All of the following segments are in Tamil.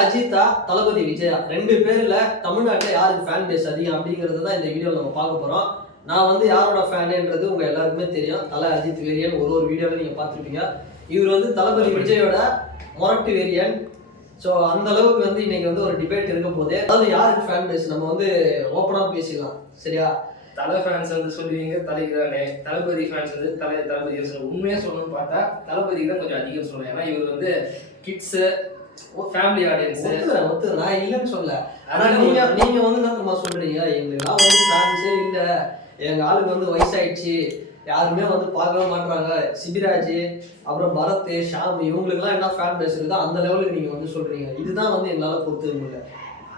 அஜித்தா தளபதி விஜயா 2 பேர்ல தமிழ்நாட்டில் யாருக்கு ஃபேன் பேஸ் அதிகம் அப்படிங்கிறது தான் இந்த வீடியோவில் நம்ம பார்க்க போகிறோம். நான் வந்து யாரோட ஃபேனுன்றது உங்கள் எல்லாருக்குமே தெரியும். தலை அஜித் வேரியன் ஒரு வீடியோவில் நீங்கள் பார்த்துருப்பீங்க. இவர் வந்து தளபதி விஜயோட மொரட்டு வேரியன். ஸோ அந்த அளவுக்கு வந்து இன்னைக்கு வந்து ஒரு டிபேட் இருக்க போதே. அதாவது யாருக்கு ஃபேன் பேஸ் நம்ம வந்து ஓப்பனாக பேசிக்கலாம். சரியா? தலை ஃபேன்ஸ் வந்து சொல்லுவீங்க தலைக்கு தானே, தளபதி ஃபேன்ஸ் வந்து தளபதி உண்மையாக சொல்லணும்னு பார்த்தா தளபதி தான் கொஞ்சம் அதிகம் சொல்லணும். ஏன்னா இவர் வந்து கிட்ஸு ஃபேமிலி ஆடியன்ஸ் நான் இல்லைன்னு சொல்ல. ஆனா நீங்க வந்து என்ன சொல்றீங்க, எங்களுக்கெல்லாம் வந்து ஃபேன்ஸே இல்ல, எங்க ஆளுக்கு வந்து வயசாயிடுச்சு, யாருமே வந்து பார்க்கவே மாட்டாங்க, சிபிராஜ் அப்புறம் பரத் ஷாம் இவங்களுக்குலாம் என்ன ஃபேன் பேஸ் இருக்குதோ அந்த லெவலுக்கு நீங்க வந்து சொல்றீங்க. இதுதான் வந்து எங்களால பொறுத்து முடியல.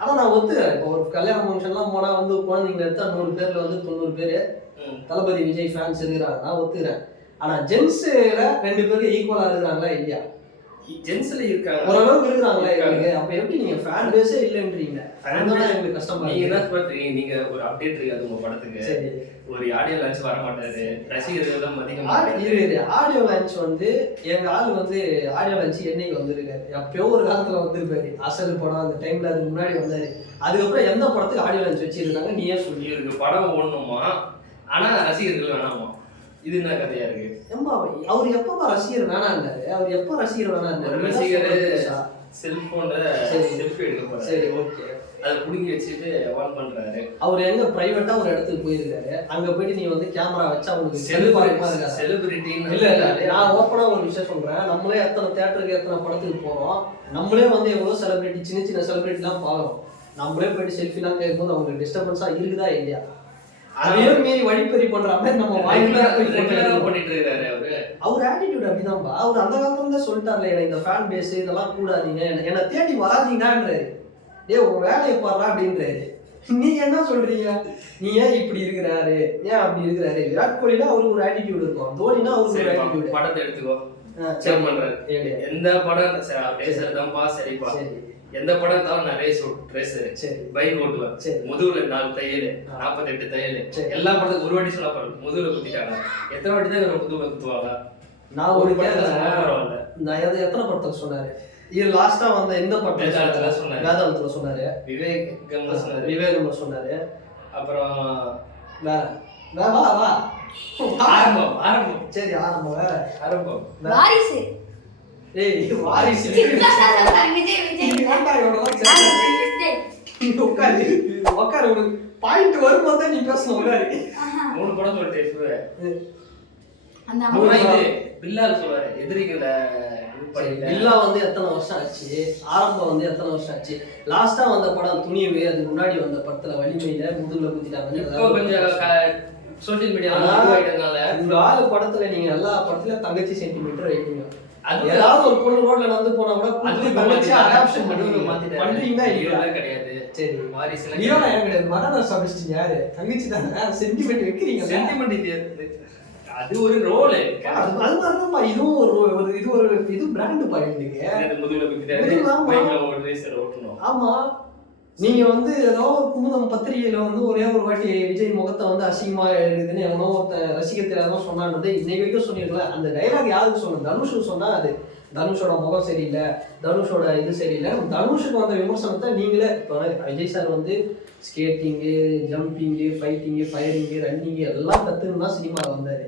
ஆனா நான் ஒத்துக்கிறேன். இப்போ ஒரு கல்யாண ஃபங்க்ஷன்லாம் போனா வந்து குழந்தைங்க எடுத்தா 100 பேர்ல வந்து 90 பேர் தளபதி விஜய் ஃபேன்ஸ் இருக்கிறாங்க. நான் ஒத்துக்கிறேன். ஆனா ஜென்ஸ்ல 2 பேருக்கு ஈக்குவலா இருக்கிறாங்களா இல்லையா? ஜென்ஸ்ல இருக்காங்க, ஓரளவுக்கு இருக்கிறாங்களா இருக்காங்க. அப்ப எப்படி நீங்க ஃபேன் பேஸே இல்லன்றீங்க? அதனால எனக்கு கஷ்டமா நீங்க என்ன சொல்றீங்க? நீங்க ஒரு அப்டேட் இருக்காது உங்க படத்துக்கு. சரி, ஒரு ஆடியோ லான்ச் வர மாட்டாரு, ரசிகர்கள் தான் அதிகமா. ஆடியோ லான்ச் வந்து எங்க ஆளு வந்து ஆடியோ லான்ச் என்னைக்கு வந்திருக்காரு, எப்பயோ ஒரு காலத்துல வந்திருப்பாரு. அசல் படம் அந்த டைம்ல அதுக்கு முன்னாடி வந்தாரு. அதுக்கப்புறம் எந்த படத்துக்கு ஆடியோ லான்ச் வச்சிருக்காங்க நீயே சொல்லி. இருக்கு படம் ஓடணுமா, ஆனா ரசிகர்கள் வேணாமா? இது என்ன கதையா இருக்கு? அவர் எப்ப ரசிகர் வேணான்னாரு? அவர் எப்ப ரசிகர் வேணான்னாரு? ரசிகர் செல்போன்ல செல்ஃபி எடுக்க போறாரு. சரி, ஓகே, அதை புடுங்கி வச்சுட்டு ஆன் பண்றாரு. அவர் எங்க பிரைவேட்டா ஒரு இடத்துக்கு போயிருக்காரு. அங்க போயிட்டு நீ வந்து கேமரா வச்சு அவங்களுக்கு செலிபிரிட்டி இல்ல. நான் ஓப்பனா ஒரு விஷயம் சொல்றேன். நம்மளே எத்தனை தியேட்டருக்கு எத்தனை படத்துக்கு போறோம், நம்மளே வந்து எவ்வளவு செலிபிரிட்டி சின்ன சின்ன செலிபிரிட்டி எல்லாம் பாக்குறோம். நம்மளே போயிட்டு செல்ஃபி எல்லாம் கேட்கும்போது அவங்களுக்கு டிஸ்டர்பன்ஸா இருக்குதா இல்லையா? அதையும் மீறி வழிப்பறி பண்ற மாதிரி நம்ம வாய்ப்பு பண்ணிட்டு இருக்காரு. அவர் ஆட்டிடியூட் அப்படிதான்பா. அவர் அந்த காலத்துல தான் சொல்லிட்டார்ல, எனக்கு இந்த ஃபேன் பேஸ் இதெல்லாம் கூடாதீங்க, என்ன தேடி வராதீங்கன்றாரு. உன் வேலையை பாடுறா அப்படின்றாரு. நீங்க என்ன சொல்றீங்க? நீ ஏன் இப்படி இருக்கிறாரு, ஏன் அப்படி இருக்கிறாரு? விராட் கோலினா அவருக்கு ஒரு ஆட்டிடியூட் இருக்கும், தோனினா அவருக்கு ஒரு ஆட்டிடியூட். படத்தை எடுத்துக்கோ, எந்த படம் பேசுறதுதான்ப்பா சரிப்பா. எந்த படம் தான் நிறைய ட்ரெஸ் பைக் ஓட்டுவேன், முதுகுல 4 தையல் 48 தையல், எல்லா படத்துக்கும் ஒரு வாட்டி சொல்ல போறேன் முதுகுல குத்திட்டாங்க. எத்தனை வாட்டி தான் இவரை முதுகுல குத்துவாங்க? நான் ஒரு பரவாயில்ல. நான் எத்தனை படத்துல சொன்னாரு? இது லாஸ்டா வந்த எந்த படத்துல சொன்னாரு? வேதாளத்துல சொன்னாரு, விவேகம்ல சொன்னாரு. அப்புறம் வேற வா ஆரம்பம். சரி, ஆரம்பம் வேற ஆரம்பம் வாரிசு. வாரிசு உட்காரு, பாயிண்ட் வரும்போது நீ பேசணும். 3 படம் சொல்லிட்டு பில்லால் சொல்றாரு எதிரிகள. பில்லா வந்து எத்தனை வருஷம் ஆச்சு, ஆரம்பம் வந்து எத்தனை வருஷம் ஆச்சு, லாஸ்டா வந்த படம் துணிவு, அதுக்கு முன்னாடி வந்த படத்துல வலிமையில முதுகுல குத்திட்டாங்க. கொஞ்சம் சோசியல் மீடியா உங்க ஆளு படத்துல நீங்க எல்லா படத்துலயும் தங்கச்சி சென்டிமீட்டர் வைக்கீங்க. ஏதாவது ஒரு பொண்ணு ரோட்ல வந்து போனா கூட தங்கச்சி அடாப்ஷன் பண்றீங்களா இல்லையா? கிடையாது. சரி, வாரிசுல ஹீரோனா ஏன் கிடையாது? மதன சபிஸ்டிங் யாரு? தங்கச்சி தானே. சென்டிமெண்ட் வைக்கிறீங்க. சென்டிமெண்ட் இல்லையா? அது ஒரு ரோல். அது மாதிரிதான்ப்பா இதுவும் இது பிராண்ட் பாயிண்ட்டுங்க. முதுகுல குத்திட்டாரு, ஓட்டணும். ஆமா, நீங்க வந்து ஏதோ குமுதம் பத்திரிகையில வந்து ஒரே ஒரு வாட்டி விஜய் முகத்தை வந்து அசிங்கமா இருக்குதுன்னு எவனோ ரசிகத்தில் சொன்னான்றது இன்னைக்கு வரைக்கும் சொல்லிருக்கல. அந்த டைலாக் யாருக்கு சொன்ன? தனுஷுக்கு சொன்னா அது தனுஷோட முகம் சரியில்லை, தனுஷோட இது சரியில்லை. தனுஷுக்கு வந்த விமர்சனத்தை நீங்களே இப்போ விஜய் சார் வந்து skating, jumping, fighting, firing, running எல்லாம் கத்துன்னு தான் சினிமாவில் வந்தாரு.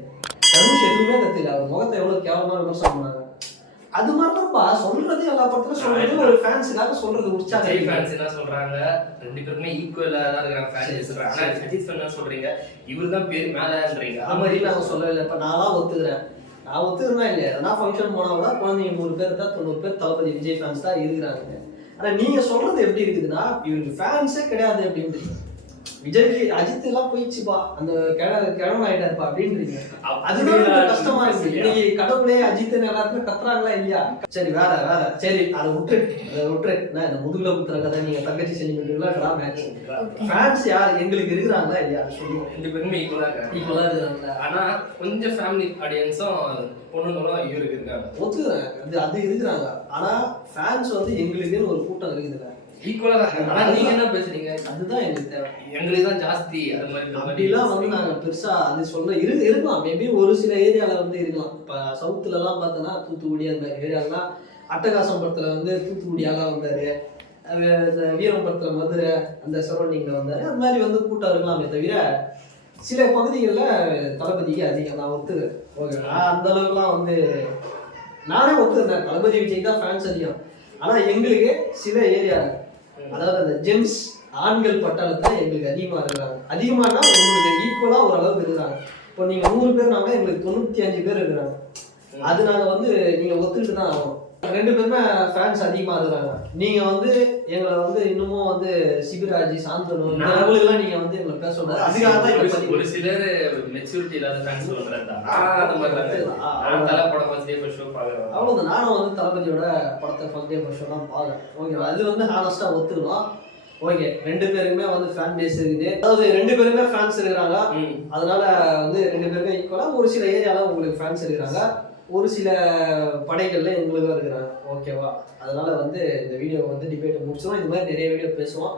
தனுஷ் எதுவுமே கத்துக்கல. அவர் முகத்தை எவ்வளவு கேவலமா விமர்சனம் பண்ணாங்க. அது மாதிரிதான்ப்பா சொல்றது. எல்லா படத்துல சொல்றது ஒரு ஃபேன்ஸுக்காக சொல்றது. உற்சாக ஃபேன்ஸ் என்ன சொல்றாங்க, 2 பேருமே ஈக்குவலா தான் இருக்காங்க ஃபேன்ஸ் சொல்றாங்க. ஆனா அஜித் ஃபேன் சொல்றீங்க இவரு தான் பேர் மேலன்றீங்க. அது மாதிரி நாங்க சொல்லவே இல்லை. இப்ப நான் ஒத்துக்கிறேன். நான் ஒத்துக்கிறேன்னா இல்லையா, நான் ஃபங்க்ஷன் போனா கூட குழந்தைங்க 100 பேர் தான் 90 பேர் தளபதி விஜய் ஃபேன்ஸ் தான் இருக்கிறாங்க. ஆனா நீங்க சொல்றது எப்படி இருக்குதுன்னா இவருக்கு ஃபேன்ஸே கிடையாது அப்படின்றீங்க. விஜய் அஜித் எல்லாம் போயிடுச்சுப்பா, அந்த கிழவன் ஆயிட்டாருப்பா அப்படின்றீங்க. அதுதான் கஷ்டமா இருக்கு. இன்னைக்கு கடவுளே அஜித் எல்லாருமே கத்துறாங்களா இல்லையா? சரி, வேற சரி, அதை விட்டுரு. நான் இந்த முதுகுல குத்துற கதை நீங்க தங்கச்சி சென்டிமெண்ட்ல மேட்ச் ஃபேன்ஸ் யார் எங்களுக்கு இருக்கிறாங்களா இல்லையா? சொல்லுவோம். 2 பேருமே ஈக்குவலா இருக்கிறாங்க. ஆனா கொஞ்சம் ஃபேமிலி ஆடியன்ஸும் பொண்ணுங்களும் இவருக்கு இருக்காங்க. ஒத்துக்கிறேன், அது இருக்கிறாங்க. ஆனா ஃபேன்ஸ் வந்து எங்களுக்குன்னு ஒரு கூட்டம் இருக்குதுல்ல, ஈக்குவலா தான். ஆனா நீங்க என்ன பேசுறீங்க? அதுதான் எங்களுக்கு தேவை. எங்களுக்கு தான் ஜாஸ்தி. அது மாதிரி அப்படிலாம் வந்து நாங்க பெருசா அது சொல்ல இருக்கலாம். மேபி ஒரு சில ஏரியால வந்து இருக்கலாம். இப்ப சவுத்துல எல்லாம் பார்த்தோன்னா தூத்துக்குடி அந்த ஏரியாலாம் அட்டகாசம் படத்துல வந்து தூத்துக்குடியாக வந்தாரு, இந்த வீரம் படத்துல மதுரை அந்த சரௌண்டிங்ல வந்தாரு. அந்த மாதிரி வந்து கூட்டம் இருக்கலாமே தவிர சில பகுதிகளில் தளபதிக்கு அதிகம் நான் ஒத்துக்கிறேன். ஓகே, நான் அந்த அளவுக்குலாம் வந்து நானே ஒத்துக்கிறேன், தளபதி விஜய் தான் ஃபேன்ஸ் அதிகம். ஆனால் எங்களுக்கு சில ஏரியா, அதாவது அந்த ஜென்ஸ் ஆண்கள் பட்டாளத்தில் எங்களுக்கு அதிகமாக இருக்கிறாங்க. அதிகமானா உங்களுக்கு ஈக்குவலாக ஓரளவுக்கு இருக்கிறாங்க. இப்போ நீங்கள் 100 பேர்னாங்க, எங்களுக்கு 95 பேர் இருக்கிறாங்க. அது நாங்கள் வந்து நீங்கள் ஒத்துக்கிட்டு தான் ஆகணும். 2 பேருமே ஃபேன்ஸ் அதிகமாக இருக்கிறாங்க. நீங்கள் வந்து எங்களை வந்து இன்னமும் வந்து சிபிராஜி சாந்தனு இந்த லெவலுக்குலாம் நீங்கள் வந்து எங்களை பேச கூடாது. அதுக்காக தான் ஒரு சிலர் மெச்சூரிட்டி இல்லாத ஃபேன்ஸ் சொல்றாங்க. அந்த மாதிரி நான் தலை படம் ஃபர்ஸ்ட் டே ஃபர்ஸ்ட் ஷோ பார்க்குறேன். அவ்வளோதான். நானும் வந்து தளபதியோட படத்தை ஃபர்ஸ்ட் டே ஃபர்ஸ்ட் ஷோ தான் பார்க்குறேன். ஓகே, அது வந்து ஹானஸ்ட்டாக ஒத்துக்கலாம். ஓகே, 2 பேருக்குமே வந்து ஃபேன் பேஸ் இருக்குது. அதாவது 2 பேருமே ஃபேன்ஸ் இருக்கிறாங்க. அதனால வந்து 2 பேருமே ஈக்குவலாக ஒரு சில ஏரியாவில் உங்களுக்கு ஃபேன்ஸ் இருக்கிறாங்க, ஒரு சில படைகள்ல எங்களுக்கும் இருக்கிறாங்க. ஓகேவா? அதனால வந்து இந்த வீடியோ வந்து டிபேட் முடிச்சிடும். இந்த மாதிரி நிறைய வீடியோ பேசுவோம்.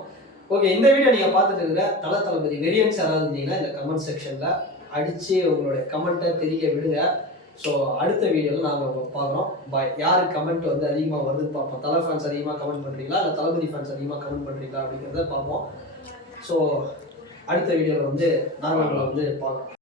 ஓகே, இந்த வீடியோ நீங்கள் பார்த்துட்டு இருக்கிற தளபதி வெரியன்ஸ் யாராவது இருந்தீங்கன்னா இந்த கமெண்ட் செக்ஷனில் அடித்து உங்களுடைய கமெண்ட்டை தெரிய விடுங்க. ஸோ அடுத்த வீடியோவில் நாங்கள் பார்க்குறோம். பாய். யாருக்கு கமெண்ட் வந்து அதிகமாக வருதுன்னு பார்ப்போம். தலை ஃபேன்ஸ் அதிகமாக கமெண்ட் பண்ணுறீங்களா, இல்லை தளபதி ஃபேன்ஸ் அதிகமாக கமெண்ட் பண்ணுறீங்களா அப்படிங்கிறத பார்ப்போம். ஸோ அடுத்த வீடியோவில் வந்து நார்மலில் வந்து பார்க்குறோம்.